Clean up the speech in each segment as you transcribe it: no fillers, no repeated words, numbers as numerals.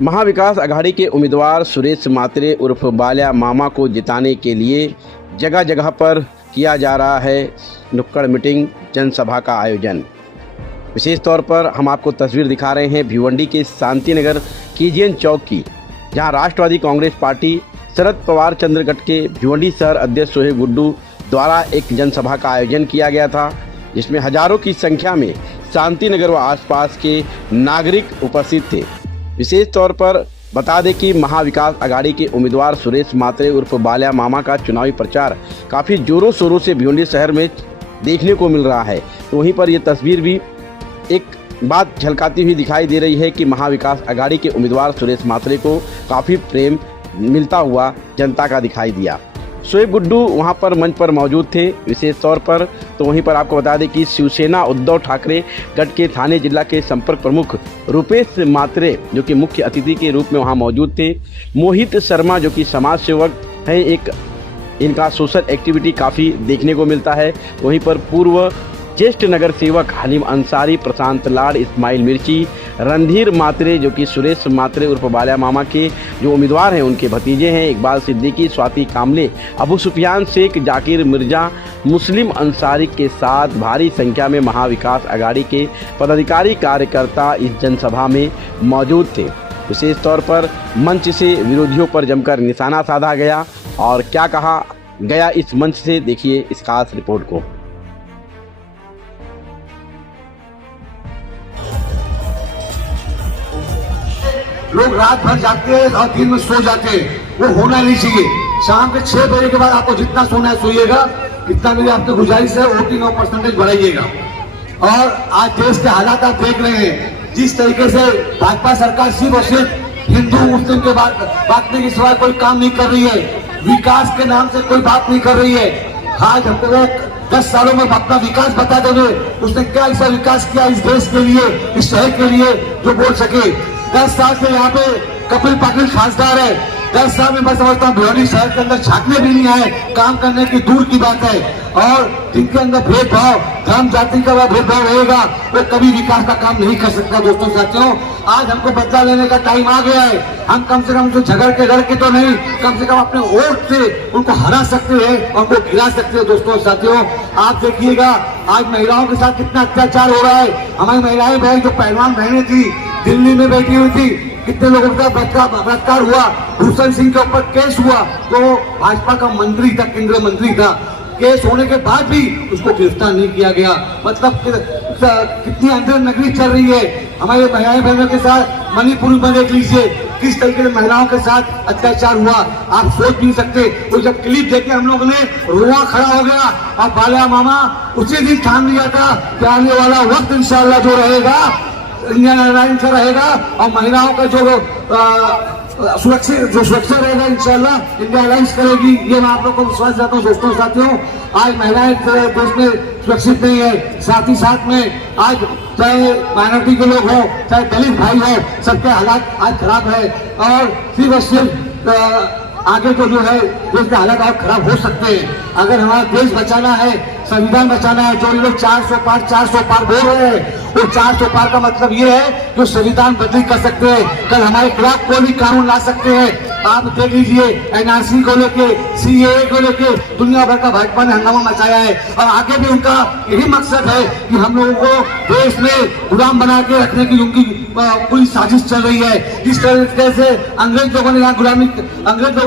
महाविकास आघाड़ी के उम्मीदवार सुरेश मात्रे उर्फ बाल्या मामा को जिताने के लिए जगह जगह पर किया जा रहा है नुक्कड़ मीटिंग, जनसभा का आयोजन। विशेष तौर पर हम आपको तस्वीर दिखा रहे हैं भिवंडी के शांतिनगर KGN चौक की, जहां राष्ट्रवादी कांग्रेस पार्टी शरद पवार चंद्रगढ़ के भिवंडी शहर अध्यक्ष सोहेब गुड्डू द्वारा एक जनसभा का आयोजन किया गया था, जिसमें हजारों की संख्या में शांतिनगर व आसपास के नागरिक उपस्थित थे। विशेष तौर पर बता दें कि महाविकास आघाड़ी के उम्मीदवार सुरेश मात्रे उर्फ बाल्या मामा का चुनावी प्रचार काफ़ी जोरों शोरों से भिवंडी शहर में देखने को मिल रहा है। तो वहीं पर यह तस्वीर भी एक बात झलकाती हुई दिखाई दे रही है कि महाविकास आघाड़ी के उम्मीदवार सुरेश मात्रे को काफ़ी प्रेम मिलता हुआ जनता का दिखाई दिया। सोहेब गुड्डू वहां पर मंच पर मौजूद थे विशेष तौर पर। तो वहीं पर आपको बता दें कि शिवसेना उद्धव ठाकरे गढ़ के थाने जिला के संपर्क प्रमुख रुपेश मात्रे जो कि मुख्य अतिथि के रूप में वहां मौजूद थे। मोहित शर्मा जो कि समाज सेवक हैं, एक इनका सोशल एक्टिविटी काफ़ी देखने को मिलता है। वहीं पर पूर्व ज्येष्ठ नगर सेवक हलीम अंसारी, प्रशांत लाड, इस्माइल मिर्ची, रणधीर मात्रे जो कि सुरेश मात्रे उर्फ बाल्या मामा के जो उम्मीदवार हैं उनके भतीजे हैं, इकबाल सिद्दीकी, स्वाति कामले, अबू सुफियान शेख, जाकिर मिर्जा, मुस्लिम अंसारी के साथ भारी संख्या में महाविकास आघाड़ी के पदाधिकारी कार्यकर्ता इस जनसभा में मौजूद थे। विशेष तौर पर मंच से विरोधियों पर जमकर निशाना साधा गया और क्या कहा गया इस मंच से, देखिए इस खास रिपोर्ट को। लोग रात भर जागते हैं और दिन में सो जाते हैं, वो होना नहीं चाहिए। शाम के 6 बजे के बाद आपको जितना सोना है सोइएगा। इतना मेरी आपसे गुजारिश है, वोटिंग 9% बढ़ाइएगा। और आज देश के हालात आप देख रहे हैं, जिस तरीके से भाजपा सरकार सिर्फ और सिर्फ हिंदू मुस्लिम के बांटने के सिवाय कोई काम नहीं कर रही है, विकास के नाम से कोई बात नहीं कर रही है। आज हमको 10 सालों में अपना विकास बता दोगे, उसने क्या ऐसा विकास किया इस देश के लिए, इस शहर के लिए, जो बोल सके। 10 साल से यहाँ पे कपिल पाटिल खासदार है। 10 साल में मैं समझता हूँ भिवंडी शहर के अंदर झांकने भी नहीं आए, काम करने की दूर की बात है। और जिनके अंदर भेदभाव, धर्म जाति का भेदभाव रहेगा, वो कभी विकास का काम नहीं कर सकता। दोस्तों साथियों, आज हमको बदला लेने का टाइम आ गया है। हम कम से कम झगड़ के लड़ के तो नहीं, कम से कम अपने वोट से उनको हरा सकते हैं और उनको गिरा सकते हैं। दोस्तों साथियों, आप देखिएगा आज महिलाओं के साथ कितना अत्याचार हो रहा है। हमारी महिलाएं बहन जो पहलवान बहनें थी, दिल्ली में बैठी हुई थी, कितने लोगों का बलात्कार हुआ, भूषण सिंह के ऊपर केस हुआ, तो भाजपा का मंत्री था, केंद्रीय मंत्री था, केस होने के बाद भी उसको गिरफ्तार नहीं किया गया। मतलब कितनी अंदर नगरी चल रही है। हमारे महिलाएं बहनों के साथ मणिपुर में देख लीजिए किस तरीके से महिलाओं के साथ अत्याचार हुआ, आप सोच नहीं सकते। तो जब क्लिप देखे हम लोगों ने रोआ खड़ा हो गया। और बाल्या मामा उसी दिन ठान लिया था कि आने वाला वक्त इंशाल्लाह जो रहेगा इंडियन एयरलाइंस का रहेगा और महिलाओं का जो सुरक्षा रहेगा इंशाल्लाह इंडियन एयरलाइंस करेगी। ये मैं आप लोगों को विश्वास देता हूँ। दोस्तों साथियों, आज महिलाएं देश में सुरक्षित नहीं है। साथ ही साथ में आज चाहे माइनॉरिटी के लोग हो, चाहे दलित भाई हो, सबके हालात आज खराब है। और सिर्फ आगे तो जो है देश के हालात और खराब हो सकते हैं। अगर हमारा देश बचाना है, संविधान बचाना है, जो लोग 400 पार बोल रहे हैं, वो 400 पार का मतलब ये है जो संविधान बदली कर सकते हैं, कल हमारे खिलाफ कोई भी कानून ला सकते हैं। आप देख लीजिए NRC को लेके, CAA को लेके दुनिया भर का भाजपा ने हंगामा मचाया है। और आगे भी उनका यही मकसद है कि हम लोगों को देश में गुलाम बना के रखने की उनकी पूरी साजिश चल रही है। जिस तरीके से अंग्रेज लोगों ने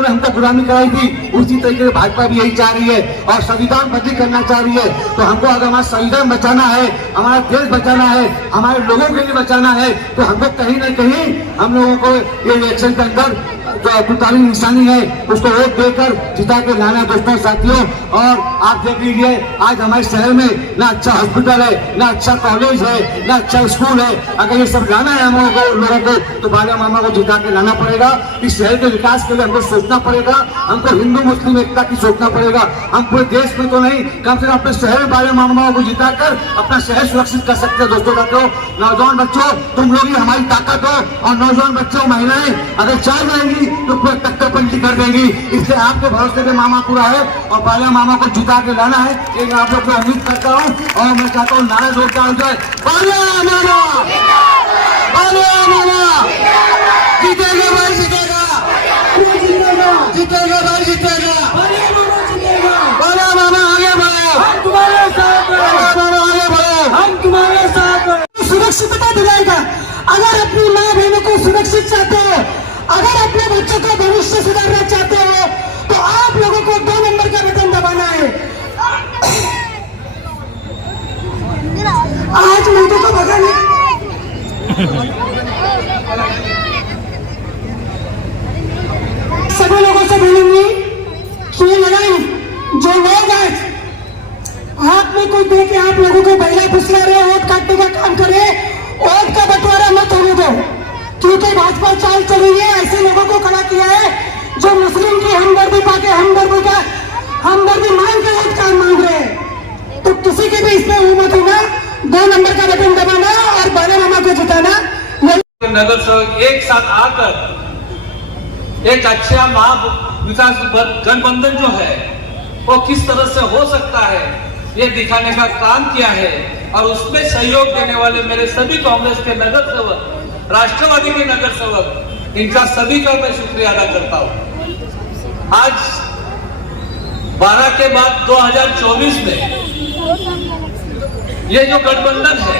हमको गुलामी कराई थी, उसी तरीके से भाजपा भी यही चाह रही है और संविधान बदली करना चाह रही है। तो हमको अगर हमारा संविधान बचाना है, हमारा देश बचाना है, हमारे लोगों के लिए बचाना है, तो हमको कहीं ना कहीं हम लोगों को ये इलेक्शन के अंदर जो पुताली निशानी है उसको वोट देकर जिता के लाना। दोस्तों साथियों, और आप देख लीजिए आज हमारे शहर में ना अच्छा हॉस्पिटल है, ना अच्छा कॉलेज है, ना अच्छा स्कूल है। अगर ये सब लाना है हम लोगों को तो बाल्या मामा को जिता के लाना पड़ेगा। इस शहर के विकास के लिए हमको सोचना पड़ेगा, हमको हिंदू मुस्लिम एकता की सोचना पड़ेगा। हम पूरे देश में तो नहीं, कम से कम अपने शहर में बाल्या मामा को जिताकर अपना शहर सुरक्षित कर सकते हैं। दोस्तों साथियों, नौजवान बच्चों, तुम लोग ही हमारी ताकत हो। और नौजवान बच्चों, महिलाएं अगर चाह जाएंगी तो पूरा टक्कर कर देंगी। इसलिए आपके भरोसे पे मामा पूरा है और बाल्या मामा को जिता के लाना है, ये मैं आप लोग को उम्मीद करता हूँ। और मैं चाहता हूँ नारा जोरदार हो जाए, बाल्या मामा, बाल्या मामा, जीतेगा, बड़े मामा जीतेगा, बड़ा मामा आगे बढ़ो, हम तुम्हारे साथ हैं, बड़ा मामा आगे बढ़ो। हम तुम्हारे साथ हैं। सुरक्षितता दिलाएगा। अगर अपनी माँ बहनों को सुरक्षित चाहते हो, अगर अपने बच्चों का भविष्य सुधारना चाहते हो, तो आप लोगों को 2 नंबर का बटन दबाना है। आज मोदी को भगाने सभी लोगों से बोलूंगी कि ये लड़ाई जो लोग आज हाथ में कोई दे के आप लोगों को पहले फुसला रहे, वोट काटने का काम करे, वोट का बंटवारा मत होने दो, क्योंकि भाजपा चाल चल रही है। ऐसे लोगों को खड़ा किया है जो मुस्लिम की हमदर्दी पाके हमदर्दी मांग के वोट का मांग रहे हैं। तो किसी के भी इसमें वो मत होना, 2 नंबर का बटन दबाना और बड़े मामा को जिताना। नगर सेवक एक साथ आकर एक अच्छा विकास गठबंधन जो है वो किस तरह से हो सकता है ये दिखाने का काम किया है। और उसमें सहयोग देने वाले मेरे सभी कांग्रेस के नगर सेवक, राष्ट्रवादी के नगर सेवक, इनका सभी का मैं शुक्रिया अदा करता हूं। आज 12 के बाद 2024 में ये जो गठबंधन है,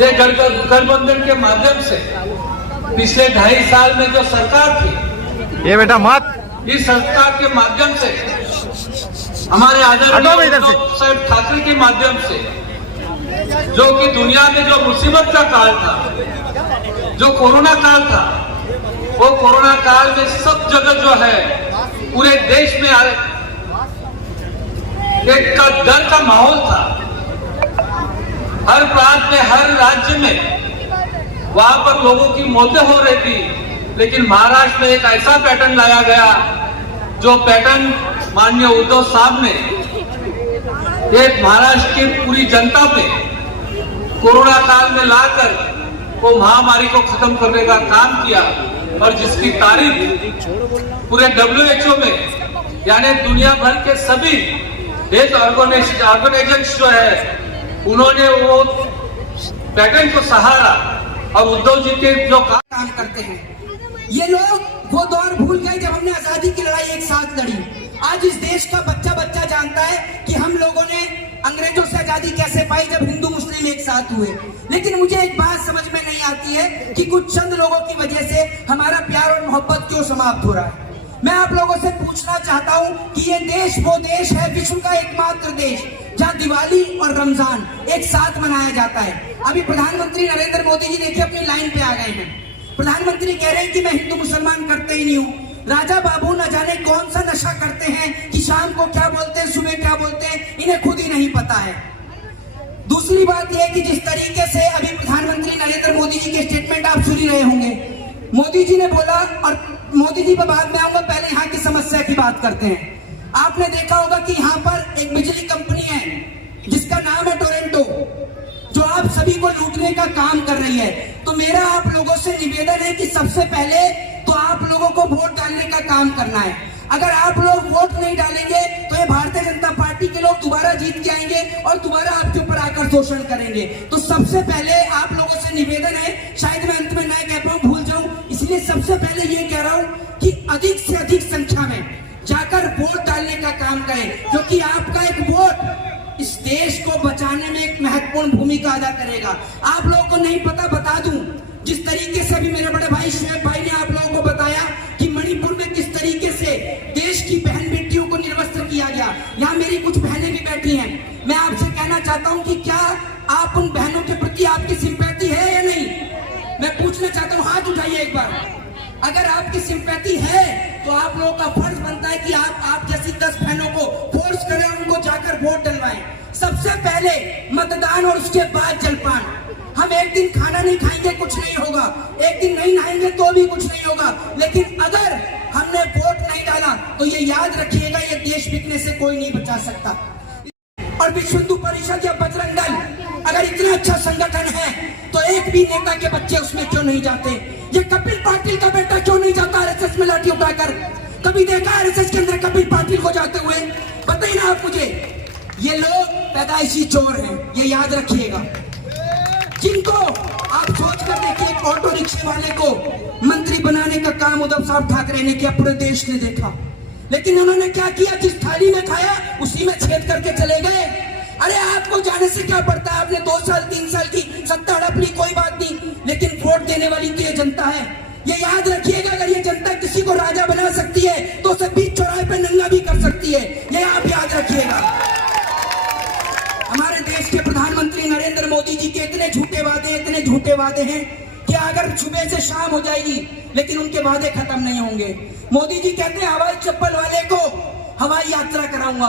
ये गठबंधन के माध्यम से पिछले 2.5 साल में जो सरकार थी, ये बेटा मत, इस सरकार के माध्यम से हमारे आदरणीय उद्धव साहब ठाकरे के माध्यम से जो कि दुनिया में जो मुसीबत का काल था, जो कोरोना काल था, वो कोरोना काल में सब जगह जो है पूरे देश में एक का डर का माहौल था। हर प्रांत में, हर राज्य में वहां पर लोगों की मौतें हो रही थी, लेकिन महाराष्ट्र में एक ऐसा पैटर्न लाया गया जो पैटर्न माननीय उद्धव साहब ने एक महाराष्ट्र की पूरी जनता पे कोरोना काल में लाकर वो महामारी को खत्म करने का काम किया। और जिसकी तारीफ पूरे WHO में, यानी दुनिया भर के सभी हेल्थ ऑर्गेनाइजेशन जो है, उन्होंने वो पैटर्न को सहारा और उद्धव जी के जो काम करते हैं। ये लोग वो दौर भूल गए जब हमने आजादी की लड़ाई एक साथ लड़ी। आज इस देश का बच्चा बच्चा जानता है कि हम लोगों ने अंग्रेजों से आजादी कैसे पाई जब हिंदू मुस्लिम एक साथ हुए। लेकिन मुझे एक बात समझ में नहीं आती है कि कुछ चंद लोगों की वजह से हमारा प्यार और मोहब्बत क्यों समाप्त हो रहा है। मैं आप लोगों से पूछना चाहता हूं कि ये देश वो देश है, विश्व का एकमात्र देश जहां दिवाली और रमजान एक साथ मनाया जाता है। अभी प्रधानमंत्री नरेंद्र मोदी जी देखिए अपनी लाइन पे आ गए हैं। प्रधानमंत्री कह रहे हैं कि मैं हिंदू मुसलमान करते ही नहीं हूँ। राजा बाबू न जाने कौन सा नशा करते हैं कि शाम को क्या बोलते हैं, सुबह क्या बोलते हैं, इन्हें खुद ही नहीं पता है। दूसरी बात यह कि जिस तरीके से अभी प्रधानमंत्री नरेंद्र मोदी जी के स्टेटमेंट आप सुन ही रहे होंगे, मोदी जी ने बोला, और मोदी जी पर बाद में आऊंगा, पहले यहाँ की समस्या की बात करते हैं। आपने देखा होगा कि यहाँ पर एक बिजली कंपनी है जिसका नाम है टोरेंटो, जो आप सभी को लूटने का काम कर रही है। तो मेरा आप लोगों से निवेदन है कि सबसे पहले तो आप लोगों को वोट डालने का काम करना है। अगर आप लोग वोट नहीं डालेंगे तो ये भारतीय जनता पार्टी के लोग दोबारा जीत के आएंगे और दोबारा आपके ऊपर आकर शोषण करेंगे। तो सबसे पहले आप लोगों से निवेदन है, शायद मैं अंत में ना कह पाऊं, भूल जाऊं, इसलिए सबसे पहले ये कह रहा हूं कि अधिक से अधिक संख्या में जाकर वोट डालने का काम करें, क्योंकि आपका एक वोट इस देश को बचाने में एक महत्वपूर्ण भूमिका अदा करेगा। आप लोगों को नहीं पता, बता दूं, जिस तरीके से अभी मेरे बड़े भाई शुएब भाई ने आप लोगों को बताया कि मणिपुर में किस तरीके से देश की बहन बेटियों को निर्वस्त्र किया गया। यहाँ मेरी कुछ बहनें भी बैठी हैं। मैं आपसे कहना चाहता हूँ कि क्या आप उन बहनों के प्रति आपकी सिंपैथी है या नहीं? मैं पूछना चाहता हूँ, हाथ उठाइए एक बार। अगर आपकी सिंपैथी है तो आप लोगों का फर्ज बनता है कि आप जैसी 10 बहनों को फोर्स करें, उनको जाकर वोट डलवाएं। सबसे पहले मतदान और उसके बाद जलपान। हम एक दिन खाना नहीं खाएंगे, कुछ नहीं होगा, एक दिन नहीं नहाएंगे तो भी कुछ नहीं होगा, लेकिन अगर हमने वोट नहीं डाला तो ये याद रखिएगा, ये देश बिकने से कोई नहीं बचा सकता। और विश्व हिंदू परिषद या बजरंग दल अगर इतना अच्छा संगठन है तो एक भी नेता के बच्चे उसमें क्यों नहीं जाते? ये कपिल पाटिल का बेटा क्यों नहीं जाता आरएसएस में लाठी उठाकर? कभी देखा आरएसएस के अंदर कपिल पाटिल को जाते हुए? बताइए ना आप मुझे। ये लोग पैदाइशी चोर हैं, ये याद रखिएगा। जिनको आप सोच कर देखिए, एक ऑटो रिक्शे वाले को मंत्री बनाने का काम उद्धव साहब ठाकरे ने किया, पूरे देश ने देखा। लेकिन उन्होंने क्या किया, जिस थाली में खाया उसी में छेद करके चले गए। अरे आपको जाने से क्या पड़ता है, आपने 2 साल 3 साल की सत्ता हड़प ली, कोई बात नहीं, लेकिन वोट देने वाली तो ये जनता है। ये याद रखिएगा, अगर ये जनता किसी को राजा बना सकती है तो उसे बीच चौराहे पे नंगा भी कर सकती है, ये आप याद रखिएगा। हमारे देश के प्रधानमंत्री नरेंद्र मोदी जी के इतने झूठे वादे हैं कि अगर सुबह से शाम हो जाएगी लेकिन उनके वादे खत्म नहीं होंगे। मोदी जी कहते हैं हवाई चप्पल वाले को हवाई यात्रा कराऊंगा।